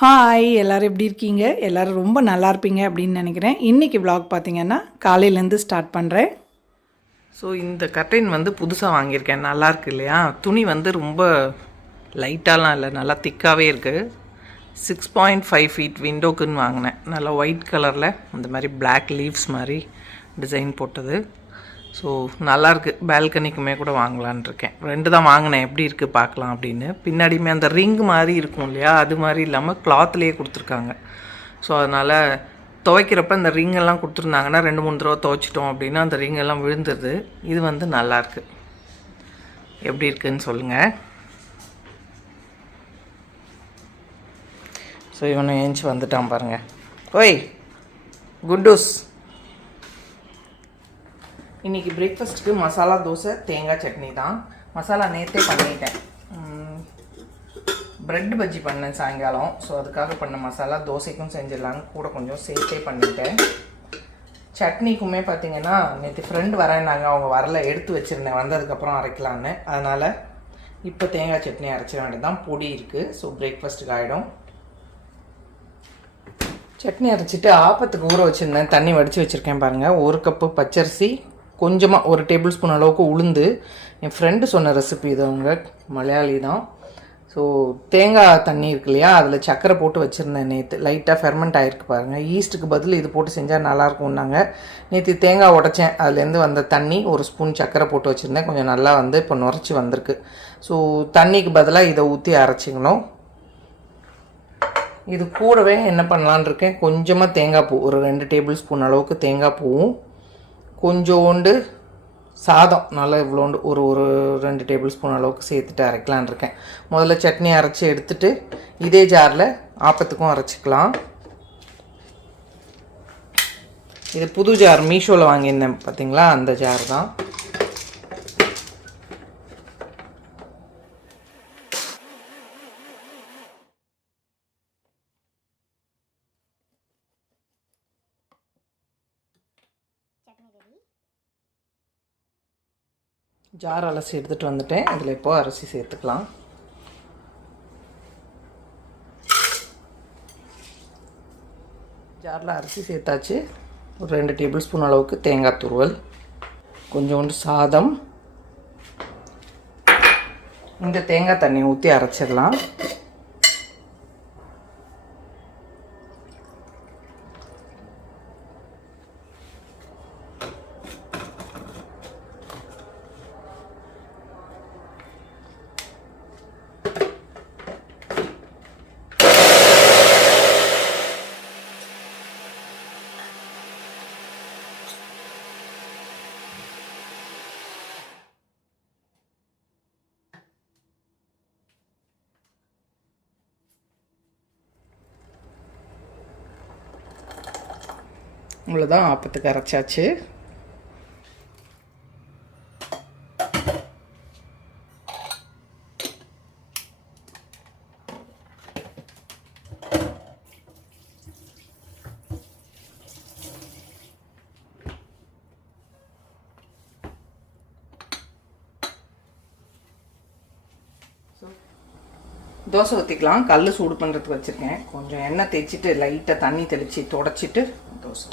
Hi எல்லாரும் எப்படி இருக்கீங்க? எல்லாரும் ரொம்ப நல்லா இருப்பீங்க அப்படின்னு நினைக்கிறேன். இன்றைக்கி vlog பார்த்தீங்கன்னா காலையிலேருந்து ஸ்டார்ட் பண்ணுறேன். ஸோ இந்த கர்டைன் வந்து புதுசாக வாங்கியிருக்கேன். நல்லாயிருக்கு இல்லையா? துணி வந்து ரொம்ப லைட்டாலாம் இல்லை, நல்லா திக்காகவே இருக்குது. 6.5 ஃபீட் விண்டோக்குன்னு வாங்கினேன். நல்லா ஒயிட் கலரில் அந்த மாதிரி பிளாக் லீவ்ஸ் மாதிரி டிசைன் போட்டது. ஸோ நல்லாயிருக்கு. பால்கனிக்குமே கூட வாங்கலான் இருக்கேன். 2 தான் வாங்கினேன், எப்படி இருக்குது பார்க்கலாம் அப்படின்னு. பின்னாடியுமே அந்த ரிங் மாதிரி இருக்கும் இல்லையா, அது மாதிரி இல்லாமல் கிளாத்லேயே கொடுத்துருக்காங்க. ஸோ அதனால் துவைக்கிறப்ப இந்த ரிங்கெல்லாம் கொடுத்துருந்தாங்கன்னா 2-3 தடவை துவைச்சிட்டோம் அப்படின்னா அந்த ரிங்கெல்லாம் விழுந்துருது. இது வந்து நல்லாயிருக்கு. எப்படி இருக்குதுன்னு சொல்லுங்கள். ஸோ இவனை ஏஞ்சி வந்துட்டான் பாருங்கள். ஓய் குட்டூஸ். இன்றைக்கி பிரேக்ஃபாஸ்ட்டுக்கு மசாலா தோசை தேங்காய் சட்னி தான். மசாலா நேற்றே பண்ணிட்டேன். ப்ரெட் பஜ்ஜி பண்ணேன் சாயங்காலம். ஸோ அதுக்காக பண்ண மசாலா தோசைக்கும் செஞ்சிடலான்னு கூட கொஞ்சம் சேர்த்தே பண்ணிட்டேன். சட்னிக்குமே பார்த்திங்கன்னா நேற்று ஃப்ரெண்டு வரேன்னாங்க, அவங்க வரல, எடுத்து வச்சுருந்தேன், வந்ததுக்கப்புறம் அரைக்கலான்னு. அதனால் இப்போ தேங்காய் சட்னி அரைச்சிட வேண்டியது தான். பொடி இருக்குது. ஸோ பிரேக்ஃபாஸ்ட்டுக்கு ஆகிடும். சட்னி அரைச்சிட்டு ஆப்பத்துக்கு ஊற வச்சுருந்தேன். தண்ணி வடித்து வச்சுருக்கேன் பாருங்கள். 1 கப்பு பச்சரிசி, கொஞ்சமாக 1 டேபிள் ஸ்பூன் அளவுக்கு உளுந்து. என் ஃப்ரெண்டு சொன்ன ரெசிபி இது, அவங்க மலையாளி தான். ஸோ தேங்காய் தண்ணி இருக்கு இல்லையா, அதில் சர்க்கரை போட்டு வச்சுருந்தேன் நேற்று. லைட்டாக ஃபெர்மெண்ட் ஆகிருக்கு பாருங்கள். ஈஸ்ட்டுக்கு பதில் இது போட்டு செஞ்சால் நல்லாயிருக்கும்னாங்க. நேற்று தேங்காய் உடைச்சேன், அதுலேருந்து வந்த தண்ணி 1 ஸ்பூன் சர்க்கரை போட்டு வச்சுருந்தேன். கொஞ்சம் நல்லா வந்து இப்போ நுரைச்சி வந்திருக்கு. ஸோ தண்ணிக்கு பதிலாக இதை ஊற்றி அரைச்சிக்கணும். இது கூடவே என்ன பண்ணலான் இருக்கேன், கொஞ்சமாக தேங்காய் பூ, ஒரு 2 டேபிள் ஸ்பூன் அளவுக்கு தேங்காய் பூவும், கொஞ்சோண்டு சாதம், நல்லா இவ்வளோண்டு ஒரு 2 டேபிள் ஸ்பூன் அளவுக்கு சேர்த்துட்டு அரைக்கலான் இருக்கேன். முதல்ல சட்னி அரைச்சி எடுத்துகிட்டு இதே ஜாரில் ஆப்பத்துக்கும் அரைச்சிக்கலாம். இது புது ஜார், மீஷோவில் வாங்கியிருந்தேன் பார்த்தீங்களா, அந்த ஜார் தான். ஜார் அலசி எடுத்துகிட்டு வந்துட்டேன். இதில் இப்போ அரிசி சேர்த்துக்கலாம். ஜாரில் அரிசி சேர்த்தாச்சு. ஒரு 2 டேபிள் ஸ்பூன் அளவுக்கு தேங்காய் துருவல், கொஞ்சோண்டு சாதம். இந்த தேங்காய் தண்ணி ஊற்றி அரைச்சிடலாம். இவ்வளோதான், ஆப்பத்துக்கு அரைச்சாச்சு. தோசை ஊற்றிக்கலாம். கல் சூடு பண்ணுறதுக்கு வச்சுருக்கேன். கொஞ்சம் எண்ணெய் தேய்ச்சிட்டு லைட்டாக தண்ணி தெளித்து தொடச்சிட்டு தோசை.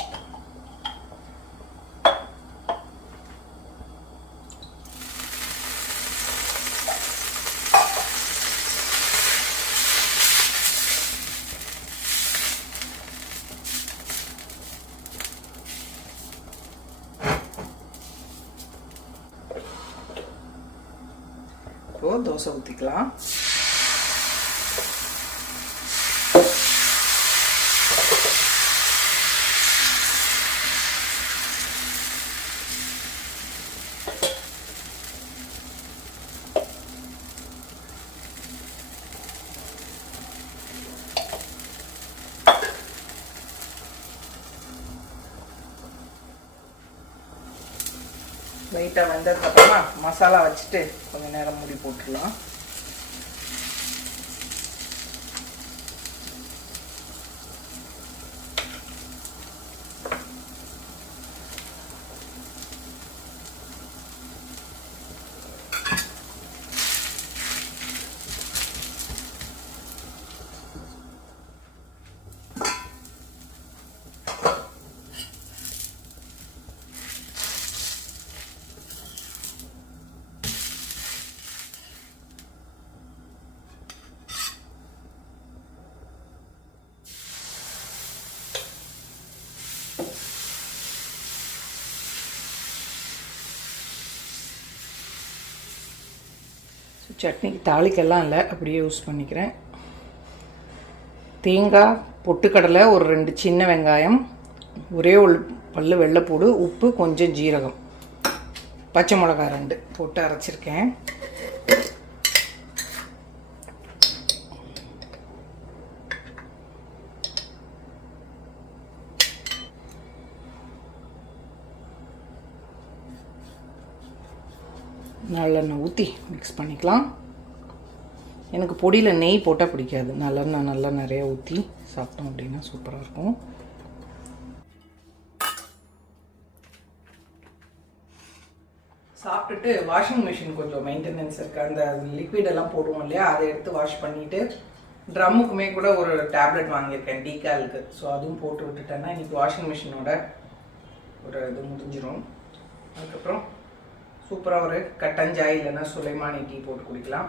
இப்போ தோசை ஊற்றிக்கலாம். லைட்டாக வெந்ததுக்கப்புறமா மசாலா வச்சுட்டு கொஞ்சம் நேரம் மூடி போட்டுடலாம். சட்னிக்கு தாளிக்கெல்லாம் இல்லை, அப்படியே யூஸ் பண்ணிக்கிறேன். தேங்காய், பொட்டுக்கடலை, ஒரு 2 சின்ன வெங்காயம், ஒரே ஒரு பல்லு வெள்ளைப்பூடு, உப்பு, கொஞ்சம் ஜீரகம், பச்சை மிளகாய் 2 போட்டு அரைச்சிருக்கேன். நல்லெண்ணெய் ஊற்றி மிக்ஸ் பண்ணிக்கலாம். எனக்கு பொடியில் நெய் போட்டால் பிடிக்காது, நல்லெண்ணெய் நல்லா நிறையா ஊற்றி சாப்பிட்டோம் அப்படின்னா சூப்பராக இருக்கும். சாப்பிட்டுட்டு வாஷிங் மிஷின் கொஞ்சம் மெயின்டெனன்ஸ் இருக்குது, அந்த லிக்விடெல்லாம் போடுவோம் இல்லையா, அதை எடுத்து வாஷ் பண்ணிவிட்டு ட்ரம்முக்குமே கூட ஒரு டேப்லெட் வாங்கியிருக்கேன் டீகாலுக்கு. ஸோ அதுவும் போட்டு விட்டுட்டேன்னா இன்றைக்கி வாஷிங் மிஷினோட ஒரு இது முடிஞ்சிடும். அதுக்கப்புறம் சூப்பராக ஒரு கட்டஞ்சாய் இல்லைன்னா சுலைமானி டீ போட்டு குடிக்கலாம்.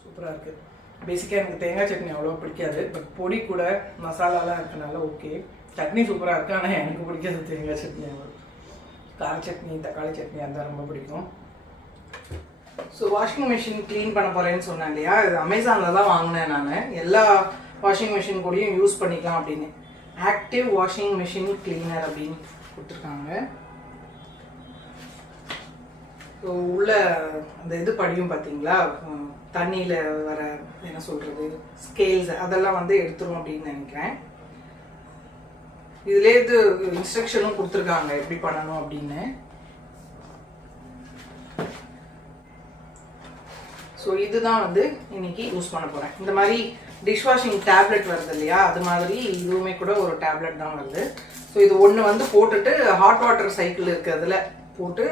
சூப்பராக இருக்குது. பேசிக்காக எனக்கு தேங்காய் சட்னி அவ்வளோ பிடிக்காது, பட் பொடி கூட மசாலாலாம் இருக்கனால ஓகே. சட்னி சூப்பராக இருக்குது, ஆனால் எனக்கு பிடிக்காது தேங்காய் சட்னி. கார சட்னி, தக்காளி சட்னி அந்த ரொம்ப பிடிக்கும். ஸோ வாஷிங் மிஷின் க்ளீன் பண்ண போகிறேன்னு சொன்னேன் இல்லையா, இது அமேசானில் தான் வாங்கினேன் நான். எல்லா வாஷிங் மிஷின் கூடயும் யூஸ் பண்ணிக்கலாம் அப்படின்னு. ஆக்டிவ் வாஷிங் மிஷின் கிளீனர் அப்படின்னு கொடுத்துருக்காங்க. ஸோ உள்ள அந்த இது படியும் பார்த்தீங்களா, தண்ணியில் வர என்ன சொல்கிறது ஸ்கேல்ஸ் அதெல்லாம் வந்து எடுத்துரும் அப்படின்னு நினைக்கிறேன். இதுலேயே இது இன்ஸ்ட்ரக்ஷனும் கொடுத்துருக்காங்க எப்படி பண்ணணும் அப்படின்னு. ஸோ இதுதான் வந்து இன்னைக்கு யூஸ் பண்ண போகிறேன். இந்த மாதிரி டிஷ் வாஷிங் டேப்லெட் வருது இல்லையா, அது மாதிரி இதுவுமே கூட ஒரு டேப்லெட் தான் வருது. ஸோ இது ஒன்று வந்து போட்டுட்டு ஹாட் வாட்டர் சைக்கிள் இருக்கிறதுல போட்டு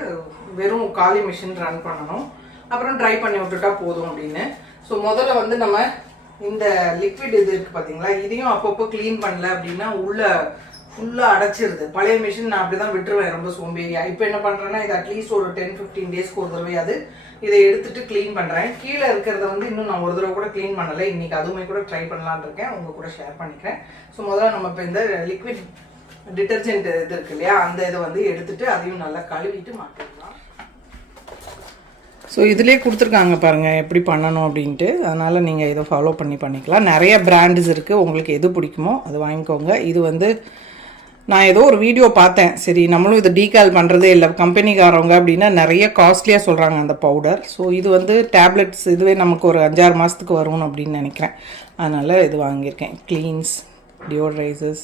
வெறும் காலி மிஷின் ரன் பண்ணணும், அப்புறம் ட்ரை பண்ணி விட்டுட்டா போதும் அப்படின்னு. ஸோ முதல்ல வந்து நம்ம இந்த லிக்விட் இது இருக்குது பார்த்தீங்களா, இதையும் அப்பப்போ க்ளீன் பண்ணல அப்படின்னா உள்ள ஃபுல்லாக அடைச்சிருது. பழைய மிஷின் நான் அப்படி தான் விட்டுருவேன் ரொம்ப சோம்பேறியா. இப்போ என்ன பண்ணுறேன்னா இது அட்லீஸ்ட் ஒரு 10-15 டேஸ்க்கு ஒரு தடவையாவது இதை எடுத்துட்டு க்ளீன் பண்ணுறேன். கீழே இருக்கிறத வந்து இன்னும் நான் ஒரு தடவை கூட க்ளீன் பண்ணலை. இன்றைக்கி அதுவுமே கூட ட்ரை பண்ணலான்னு இருக்கேன், உங்கள் கூட ஷேர் பண்ணிக்கிறேன். ஸோ முதல்ல நம்ம இப்போ இந்த லிக்விட் டிட்டர்ஜென்ட் இது இருக்கு இல்லையா, அந்த இதை வந்து எடுத்துட்டு அதையும் நல்லா கழுவிட்டு மாற்றிடலாம். ஸோ இதிலே கொடுத்துருக்காங்க பாருங்கள் எப்படி பண்ணணும் அப்படின்ட்டு, அதனால் நீங்கள் இதை ஃபாலோ பண்ணிக்கலாம். நிறைய பிராண்ட்ஸ் இருக்குது, உங்களுக்கு எது பிடிக்குமோ அது வாங்கிக்கோங்க. இது வந்து நான் ஏதோ ஒரு வீடியோ பார்த்தேன், சரி நம்மளும் இதை டீகால் பண்ணுறதே இல்லை கம்பெனிக்காரவங்க அப்படின்னா நிறைய காஸ்ட்லியாக சொல்கிறாங்க அந்த பவுடர். ஸோ இது வந்து டேப்லெட்ஸ், இதுவே நமக்கு ஒரு 5-6 மாதத்துக்கு வரும் அப்படின்னு நினைக்கிறேன். அதனால் இது வாங்கியிருக்கேன். Cleanses, deodorises,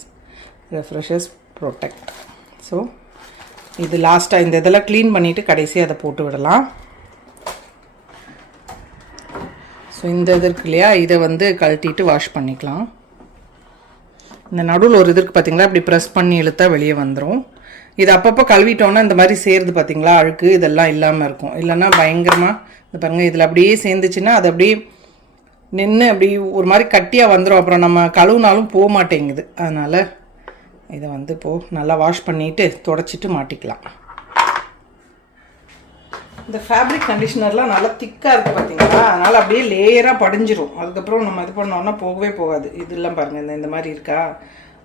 refreshes, protect. So இது லாஸ்ட்டாக இந்த இதெல்லாம் க்ளீன் பண்ணிவிட்டு கடைசி அதை போட்டு விடலாம். ஸோ இந்த இது இருக்கு இல்லையா, இதை வந்து கழட்டிட்டு வாஷ் பண்ணிக்கலாம். இந்த நடுவில் ஒரு இது இருக்குது பார்த்தீங்களா, இப்படி ப்ரெஸ் பண்ணி இழுத்தா வெளியே வந்துடும். இது அப்பப்போ கழுவிட்டோன்னா இந்த மாதிரி சேருது பார்த்தீங்களா, அழுக்கு இதெல்லாம் இல்லாமல் இருக்கும். இல்லைன்னா பயங்கரமாக இந்த பாருங்கள் இதில் அப்படியே சேர்ந்துச்சுன்னா அது அப்படியே நின்று அப்படி ஒரு மாதிரி கட்டியாக வந்துடும். அப்புறம் நம்ம கழுவுனாலும் போக மாட்டேங்குது. அதனால் இதை வந்து இப்போது நல்லா வாஷ் பண்ணிவிட்டு தொடச்சிட்டு மாட்டிக்கலாம். இந்த ஃபேப்ரிக் கண்டிஷனர்லாம் நல்லா திக்காக இருக்குது பார்த்தீங்களா, அதனால் அப்படியே லேயராக படிஞ்சிரும். அதுக்கப்புறம் நம்ம இது பண்ணோன்னா போகவே போகாது. இதெல்லாம் பாருங்கள் இந்த மாதிரி இருக்கா,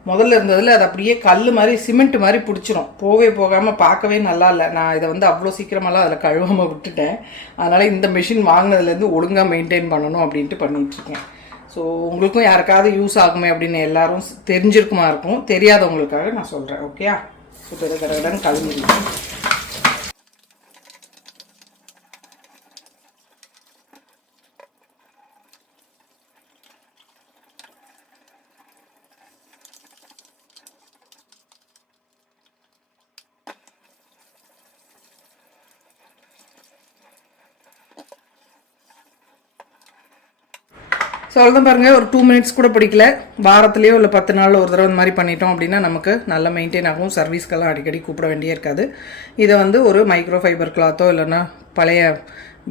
முதல்ல இருந்ததில் அது அப்படியே கல் மாதிரி சிமெண்ட் மாதிரி பிடிச்சிரும், போகவே போகாமல் பார்க்கவே நல்லா இல்லை. நான் இதை வந்து அவ்வளோ சீக்கிரமெல்லாம் அதில் கழுவாமல் விட்டுட்டேன். அதனால் இந்த மிஷின் வாங்கினதுலேருந்து ஒழுங்காக மெயின்டைன் பண்ணணும் அப்படின்ட்டு பண்ணிகிட்ருக்கேன். ஸோ உங்களுக்கும் யாருக்காவது யூஸ் ஆகுமே அப்படின்னு எல்லாரும் தெரிஞ்சிருக்குமா இருக்கும், தெரியாதவங்களுக்காக நான் சொல்கிறேன். ஓகேயா? ஸோ கடகடன்னு கழுவிடுங்க. ஸோ அவ்வளோதான் பாருங்கள், ஒரு 2 மினிட்ஸ் கூட பிடிக்கல. வாரத்துலேயோ இல்லை 10 நாளில் ஒரு தடவை இந்த மாதிரி பண்ணிட்டோம் அப்படின்னா நமக்கு நல்லா மெயின்டைன் ஆகும். சர்வீஸ்க்கெல்லாம் அடிக்கடி கூப்பிட வேண்டியே இருக்காது. இதை வந்து ஒரு மைக்ரோ ஃபைபர் கிளாத்தோ இல்லைன்னா பழைய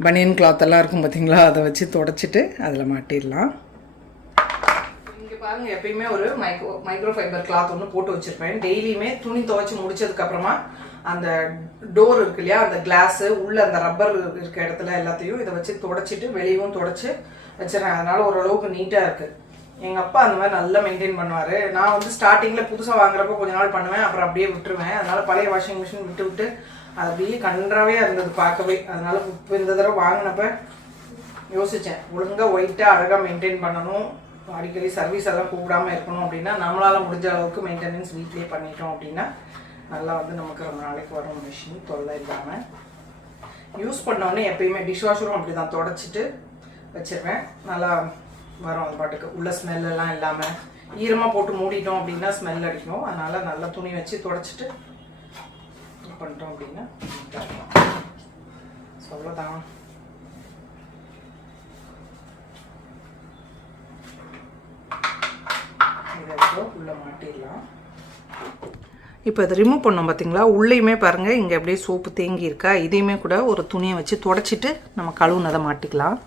பனியன் கிளாத்தெல்லாம் இருக்கும் பார்த்தீங்களா, அதை வச்சு தொடச்சிட்டு அதில் மாட்டிடலாம். இங்கே பாருங்கள், எப்பயுமே ஒரு மைக்ரோ ஃபைபர் கிளாத் ஒன்று போட்டு வச்சுருப்பேன். டெய்லியுமே துணி துவைச்சி முடிச்சதுக்கப்புறமா அந்த டோர் இருக்கு இல்லையா, அந்த கிளாஸு உள்ள அந்த ரப்பர் இருக்க இடத்துல எல்லாத்தையும் இதை வச்சு தொடச்சிட்டு வெளியவும் தொடச்சி வச்சிடறேன். அதனால ஓரளவுக்கு நீட்டாக இருக்குது. எங்கள் அப்பா அந்த மாதிரி நல்லா மெயின்டைன் பண்ணுவார். நான் வந்து ஸ்டார்டிங்கில் புதுசாக வாங்குறப்போ கொஞ்ச நாள் பண்ணுவேன், அப்புறம் அப்படியே விட்டுருவேன். அதனால் பழைய வாஷிங் மிஷின் விட்டு அது அப்படியே கன்றாவே இருந்தது பார்க்கவே. அதனால இப்போ இந்த தடவை வாங்கினப்ப யோசித்தேன், ஒழுங்காக ஒயிட்டாக அழகாக மெயின்டைன் பண்ணணும், அடிக்கடி சர்வீஸ் எல்லாம் கூப்பிடாமல் இருக்கணும் அப்படின்னா நம்மளால் முடிஞ்ச அளவுக்கு மெயின்டெனன்ஸ் வீட்லேயே பண்ணிட்டோம் அப்படின்னா நல்லா வந்து நமக்கு ரொம்ப நாளைக்கு வரும் மிஷின் தொல்லை இல்லாமல். யூஸ் பண்ணோடனே எப்பயுமே டிஷ் வாஷரும் அப்படி தான் தொடச்சிட்டு வச்சுருவேன். நல்லா வரும் அது பாட்டுக்கு, உள்ள ஸ்மெல்லாம் இல்லாமல். ஈரமாக போட்டு மூடிட்டோம் அப்படின்னா ஸ்மெல் அடிக்கும். அதனால் நல்லா துணி வச்சு தொடச்சிட்டு பண்ணிட்டோம் அப்படின்னா அவ்வளோதான். இதை உள்ளே மாட்டிடலாம். இப்போ இதை ரிமூவ் பண்ணோம் பார்த்தீங்களா, உள்ளேயுமே பாருங்கள் இங்கே அப்படியே சோப்பு தேங்கி இருக்கா. இதையுமே கூட ஒரு துணியை வச்சு தொடச்சிட்டு நம்ம கழுவுனதை மாட்டிக்கலாம்.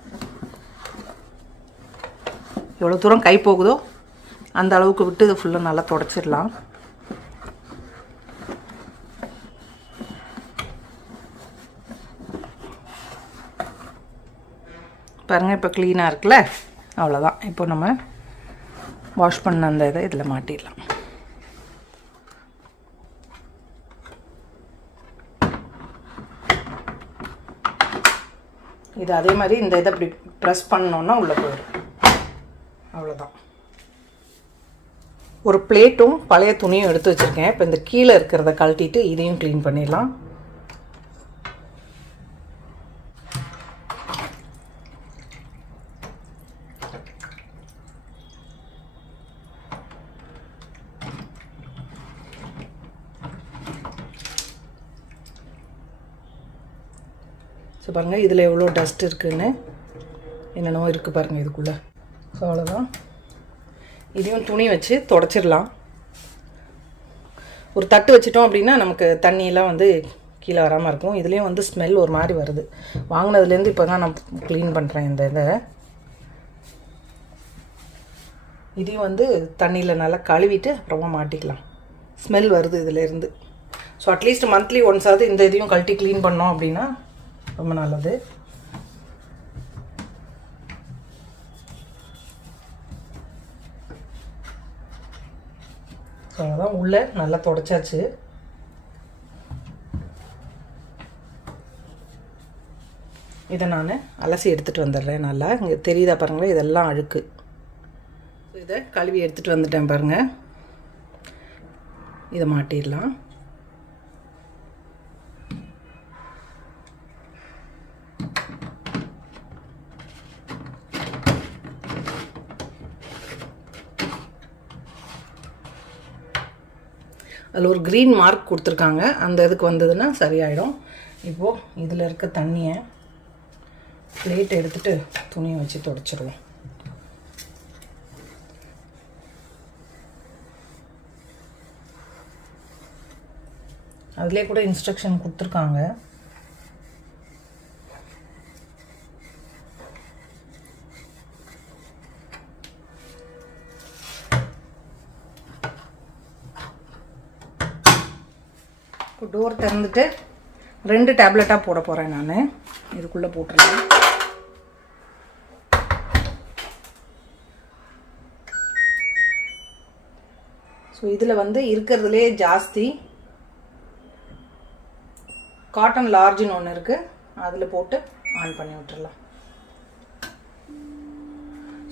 எவ்வளோ தூரம் கை போகுதோ அந்த அளவுக்கு விட்டு இதை ஃபுல்லாக நல்லா தொடச்சிடலாம். பாருங்கள் இப்போ க்ளீனாக இருக்குல்ல, அவ்வளோதான். இப்போ நம்ம வாஷ் பண்ண அந்த இதை இதில் மாட்டிடலாம். இது அதே மாதிரி இந்த இதை இப்படி ப்ரெஸ் பண்ணோன்னா உள்ளே போயிடும். அவ்வளோதான். ஒரு பிளேட்டும் பழைய துணியும் எடுத்து வச்சுருக்கேன். இப்போ இந்த கீழே இருக்கிறத கழட்டிட்டு இதையும் க்ளீன் பண்ணிடலாம். ஸோ பாருங்கள் இதில் எவ்வளோ டஸ்ட் இருக்குதுன்னு, என்னென்னவோ இருக்குது பாருங்கள் இதுக்குள்ளே. ஸோ அவ்வளோதான். இதையும் துணி வச்சு தொடச்சிடலாம். ஒரு தட்டு வச்சிட்டோம் அப்படின்னா நமக்கு தண்ணியெல்லாம் வந்து கீழே வராமல் இருக்கும். இதுலேயும் வந்து ஸ்மெல் ஒரு மாதிரி வருது. வாங்கினதுலேருந்து இப்போ தான் நான் க்ளீன் பண்ணுறேன் இந்த இதை. இதையும் வந்து தண்ணியில் நல்லா கழுவிட்டு அப்புறமா மாட்டிக்கலாம். ஸ்மெல் வருது இதிலேருந்து. ஸோ அட்லீஸ்ட் மந்த்லி ஒன்ஸாவது இந்த இதையும் கழட்டி க்ளீன் பண்ணோம் அப்படின்னா ரொம்ப நல்லது. ஸோ அதான் உள்ளே நல்லா தொடச்சாச்சு. இதை நான் அலசி எடுத்துகிட்டு வந்துடுறேன். நல்லா இங்கே தெரியுதா பாருங்களேன், இதெல்லாம் அழுக்கு. இதை கழுவி எடுத்துகிட்டு வந்துட்டேன் பாருங்கள். இதை மாட்டிடலாம். அதில் ஒரு க்ரீன் மார்க் கொடுத்துருக்காங்க, அந்த இதுக்கு வந்ததுன்னா சரியாயிடும். இப்போது இதில் இருக்க தண்ணியை பிளேட் எடுத்துகிட்டு துணியை வச்சு தொடச்சிடுவோம். அதிலே கூட இன்ஸ்ட்ரக்ஷன் கொடுத்துருக்காங்க. இப்போ டோர் திறந்துட்டு 2 டேப்லெட்டாக போட போகிறேன் நான். இதுக்குள்ளே போட்டுருக்கேன். ஸோ இதில் வந்து இருக்கிறதுலே ஜாஸ்தி காட்டன் லார்ஜ்னு ஒன்று இருக்குது, அதில் போட்டு ஆன் பண்ணி விட்டுடலாம்.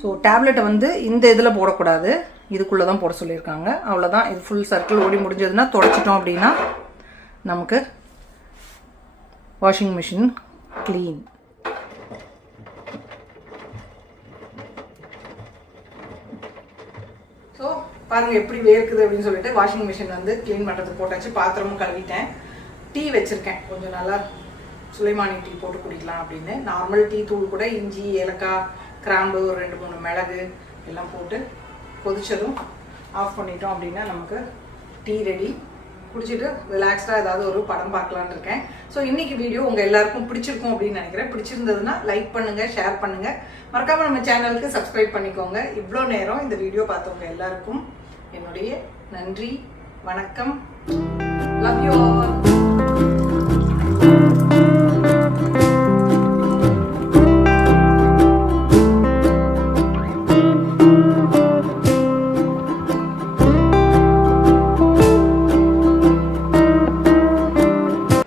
ஸோ டேப்லெட்டை வந்து இந்த இதில் போடக்கூடாது, இதுக்குள்ளே தான் போட சொல்லியிருக்காங்க. அவ்வளோதான். இது ஃபுல் சர்க்கிள் ஓடி முடிஞ்சதுன்னா தொடச்சிட்டோம் அப்படின்னா நமக்கு வாஷிங் மிஷின் க்ளீன். ஸோ பாருங்கள் எப்படி வேர்க்குது அப்படின்னு சொல்லிட்டு வாஷிங் மிஷின் வந்து க்ளீன் பண்ணுறதுக்கு போட்டாச்சு. பாத்திரமும் கழுவிட்டேன். டீ வச்சுருக்கேன், கொஞ்சம் நல்லா சுலைமானி டீ போட்டு குடிக்கலாம் அப்படின்னு. நார்மல் டீ தூள் கூட இஞ்சி, ஏலக்காய், கிராம்பு, ஒரு 2-3 மிளகு எல்லாம் போட்டு கொதிச்சதும் ஆஃப் பண்ணிட்டோம் அப்படின்னா நமக்கு டீ ரெடி. குடிச்சிட்டு ரிலாக்ஸ்டாக ஏதாவது ஒரு படம் பார்க்கலான்னு இருக்கேன். ஸோ இன்றைக்கி வீடியோ உங்கள் எல்லாருக்கும் பிடிச்சிருக்கும் அப்படின்னு நினைக்கிறேன். பிடிச்சிருந்ததுன்னா லைக் பண்ணுங்கள், ஷேர் பண்ணுங்கள், மறக்காமல் நம்ம சேனலுக்கு சப்ஸ்கிரைப் பண்ணிக்கோங்க. இவ்வளோ நேரம் இந்த வீடியோ பார்த்தவங்க எல்லாருக்கும் என்னுடைய நன்றி, வணக்கம். Love you all.